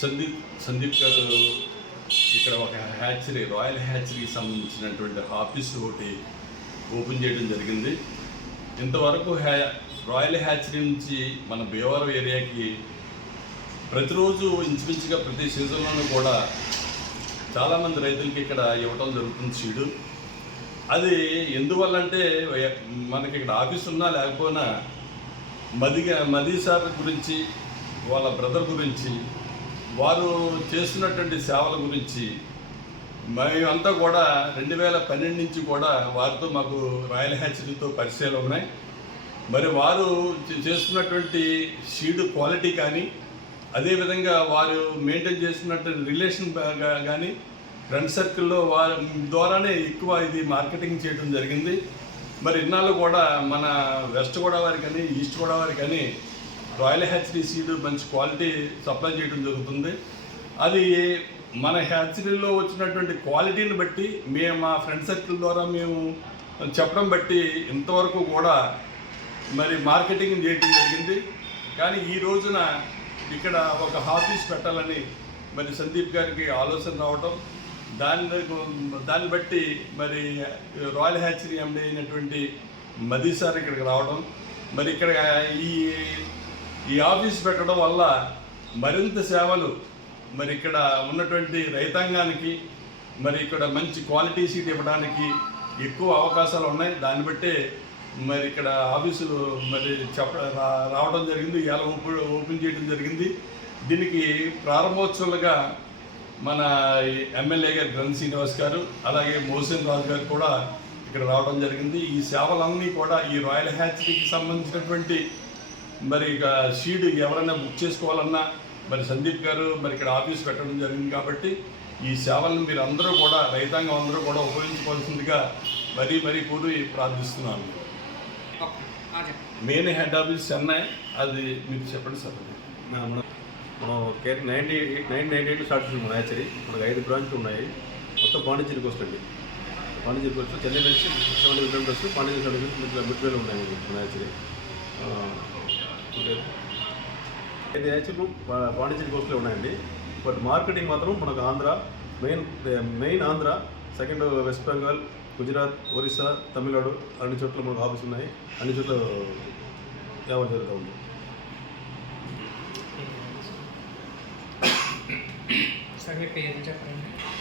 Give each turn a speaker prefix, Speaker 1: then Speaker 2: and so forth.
Speaker 1: సందీప్ సందీప్ గారు ఇక్కడ ఒక హ్యాచరీ రాయల్ హ్యాచరీకి సంబంధించినటువంటి ఆఫీస్ ఒకటి ఓపెన్ చేయడం జరిగింది. ఇంతవరకు హ్యా రాయల్ హ్యాచరీ నుంచి మన భీమవరం ఏరియాకి ప్రతిరోజు ఇంచుమించుగా ప్రతి సీజన్లోనూ కూడా చాలామంది రైతులకి ఇక్కడ ఇవ్వటం జరుగుతుంది సీడు అది ఎందువల్ల అంటే మనకి ఇక్కడ ఆఫీస్ ఉన్నా లేకపోయినా మదిగా మదీ సార్ గురించి వాళ్ళ బ్రదర్ గురించి వారు చేస్తున్నటువంటి సేవల గురించి మేమంతా కూడా రెండు వేల పన్నెండు నుంచి కూడా వారితో మాకు రాయల్ హ్యాచరీతో పరిచయాలు ఉన్నాయి. మరి వారు చేస్తున్నటువంటి షీడ్ క్వాలిటీ కానీ అదేవిధంగా వారు మెయింటైన్ చేస్తున్నటువంటి రిలేషన్ కానీ ఫ్రెండ్ సర్కిల్లో వారి ద్వారానే ఎక్కువ ఇది మార్కెటింగ్ చేయడం జరిగింది. మరి ఇన్నాళ్ళు కూడా మన వెస్ట్ గోదావరి కానీ ఈస్ట్ గోదావరి కానీ రాయల్ హ్యాచరీ సీడ్ మంచి క్వాలిటీ సప్లై చేయడం జరుగుతుంది. అది మన హ్యాచరీలో వచ్చినటువంటి క్వాలిటీని బట్టి మేము మా ఫ్రెండ్ సర్కిల్ ద్వారా మేము చెప్పడం బట్టి ఇంతవరకు కూడా మరి మార్కెటింగ్ చేయడం జరిగింది. కానీ ఈ రోజున ఇక్కడ ఒక ఆఫీస్ పెట్టాలని మరి సందీప్ గారికి ఆలోచన రావటం దాని దాన్ని బట్టి మరి రాయల్ హ్యాచరీ ఎండి అయినటువంటి మదీ సార్ ఇక్కడికి రావడం మరి ఇక్కడ ఈ ఈ ఆఫీస్ పెట్టడం వల్ల మరింత సేవలు మరి ఇక్కడ ఉన్నటువంటి రైతాంగానికి మరి ఇక్కడ మంచి క్వాలిటీ సీట్ ఇవ్వడానికి ఎక్కువ అవకాశాలు ఉన్నాయి. దాన్ని బట్టే మరి ఇక్కడ ఆఫీసులు మరి చెప్ప రా- రావడం జరిగింది. ఇలా ఓపెన్ ఓపెన్ చేయడం జరిగింది. దీనికి ప్రారంభోత్సవాలుగా మన ఎమ్మెల్యే గారు గ్రంథ శ్రీనివాస్ గారు అలాగే మోహసిన్ రాజు గారు కూడా ఇక్కడ రావడం జరిగింది. ఈ సేవలన్నీ కూడా ఈ రాయల్ హ్యాచరీకి సంబంధించినటువంటి మరి ఇక షీడ్ ఎవరైనా బుక్ చేసుకోవాలన్నా మరి సందీప్ గారు మరి ఇక్కడ ఆఫీస్ పెట్టడం జరిగింది కాబట్టి ఈ సేవలను మీరు అందరూ కూడా రైతాంగం అందరూ కూడా ఉపయోగించుకోవాల్సిందిగా మరీ మరీ కూడి ప్రార్థిస్తున్నాను. మెయిన్ హెడ్ ఆఫీస్ చెన్నై అది మీరు చెప్పండి సార్.
Speaker 2: మన- care ninety eight nine ninety eight start చేసాం మన యాచరీ. మనకు ఐదు బ్రాంచ్లు ఉన్నాయి. మొత్తం పాండిచేరికి వస్తుంది పాండిచేరికి వచ్చి చెన్నై నుంచి సెవెంటీ కిలోమీటర్స్ సెవెంటీ కిలోమీటర్స్ మిడ్వేలో ఉన్నాయి మనకి మన చూడలేదు ఐదు యాచరీలు పా- పాండిచేరి కోస్ట్లో ఉన్నాయండి. బట్ మార్కెటింగ్ మాత్రం మనకు Andhra main main Andhra second West Bengal Gujarat Orissa Tamil Nadu అన్ని చోట్ల మనకు ఆఫీస్ ఉన్నాయి. అన్ని చోట్ల వ్యాపారం జరుగుతూ ఉంది.
Speaker 3: సార్ పేరు చెప్పండి.